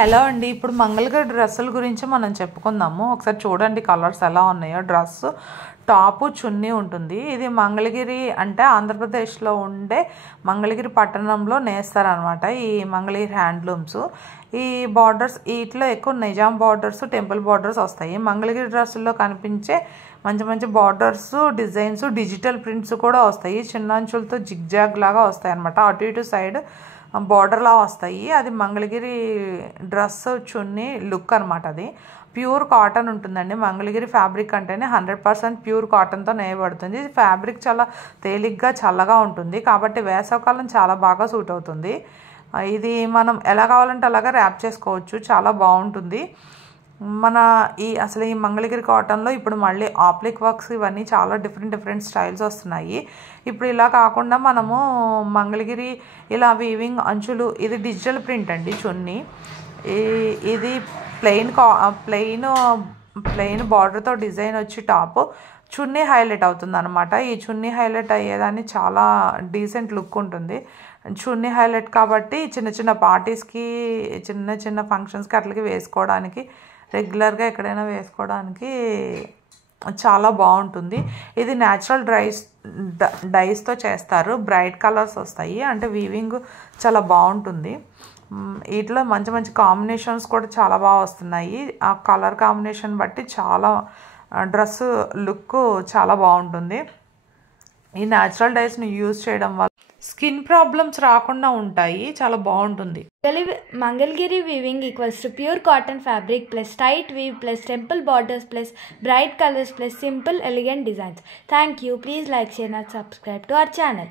Hello అండి. ఇప్పుడు మంగళగిరి డ్రెస్సుల గురించి మనం చెప్పుకుందాము. ఒకసారి చూడండి కలర్స్ ఎలా ఉన్నాయో. డ్రెస్ టాపు చున్నీ ఉంటుంది. ఇది మంగళగిరి అంటే ఆంధ్రప్రదేశ్లో ఉండే మంగళగిరి పట్టణంలో నేస్తారనమాట ఈ మంగళగిరి హ్యాండ్లూమ్స్. ఈ బార్డర్స్ వీటిలో ఎక్కువ నిజాం బార్డర్స్, టెంపుల్ బార్డర్స్ వస్తాయి. మంగళగిరి డ్రెస్సుల్లో కనిపించే మంచి మంచి బార్డర్స్, డిజైన్స్, డిజిటల్ ప్రింట్స్ కూడా వస్తాయి. చిన్న అంచులతో జిగ్జాగ్ లాగా వస్తాయి అనమాట. అటు ఇటు సైడ్ బార్డర్లా వస్తాయి. అది మంగళగిరి డ్రెస్ చున్నీ లుక్ అనమాట. అది ప్యూర్ కాటన్ ఉంటుందండి. మంగళగిరి ఫ్యాబ్రిక్ అంటేనే 100% ప్యూర్ కాటన్తో నేయబడుతుంది. ఇది ఫ్యాబ్రిక్ చాలా తేలిగ్గా చల్లగా ఉంటుంది కాబట్టి వేసవకాలం చాలా బాగా సూట్ అవుతుంది. ఇది మనం ఎలా కావాలంటే అలాగా ర్యాప్ చేసుకోవచ్చు. చాలా బాగుంటుంది. అసలు ఈ మంగళగిరి కాటన్లో ఇప్పుడు మళ్ళీ ఆప్లిక్ వర్క్స్ ఇవన్నీ చాలా డిఫరెంట్ స్టైల్స్ వస్తున్నాయి. ఇప్పుడు ఇలా కాకుండా మనము మంగళగిరి ఇలా వీవింగ్ అంచులు, ఇది డిజిటల్ ప్రింట్ అండి చున్నీ. ఇది ప్లెయిన్ బార్డర్తో డిజైన్ వచ్చి టాప్ చున్నీ హైలైట్ అవుతుంది అనమాట. ఈ చున్నీ హైలైట్ అయ్యేదాన్ని చాలా డీసెంట్ లుక్ ఉంటుంది. చున్నీ హైలైట్ కాబట్టి చిన్న చిన్న పార్టీస్కి, చిన్న చిన్న ఫంక్షన్స్కి అట్లకి వేసుకోవడానికి, రెగ్యులర్గా ఎక్కడైనా వేసుకోవడానికి చాలా బాగుంటుంది. ఇది న్యాచురల్ డైస్తో చేస్తారు. బ్రైట్ కలర్స్ వస్తాయి. అంటే వీవింగ్ చాలా బాగుంటుంది. వీటిలో మంచి మంచి కాంబినేషన్స్ కూడా చాలా బాగా వస్తున్నాయి. ఆ కలర్ కాంబినేషన్ బట్టి చాలా డ్రెస్ లుక్ చాలా బాగుంటుంది. ఈ న్యాచురల్ డైస్ని యూజ్ చేయడం వల్ల స్కిన్ ప్రాబ్లమ్స్ రాకుండా ఉంటాయి. చాలా బాగుంటుంది. Mangalgiri weaving equals to pure cotton fabric plus tight weave plus temple borders plus bright colors plus simple elegant designs. Thank you. Please like, share and subscribe to our channel.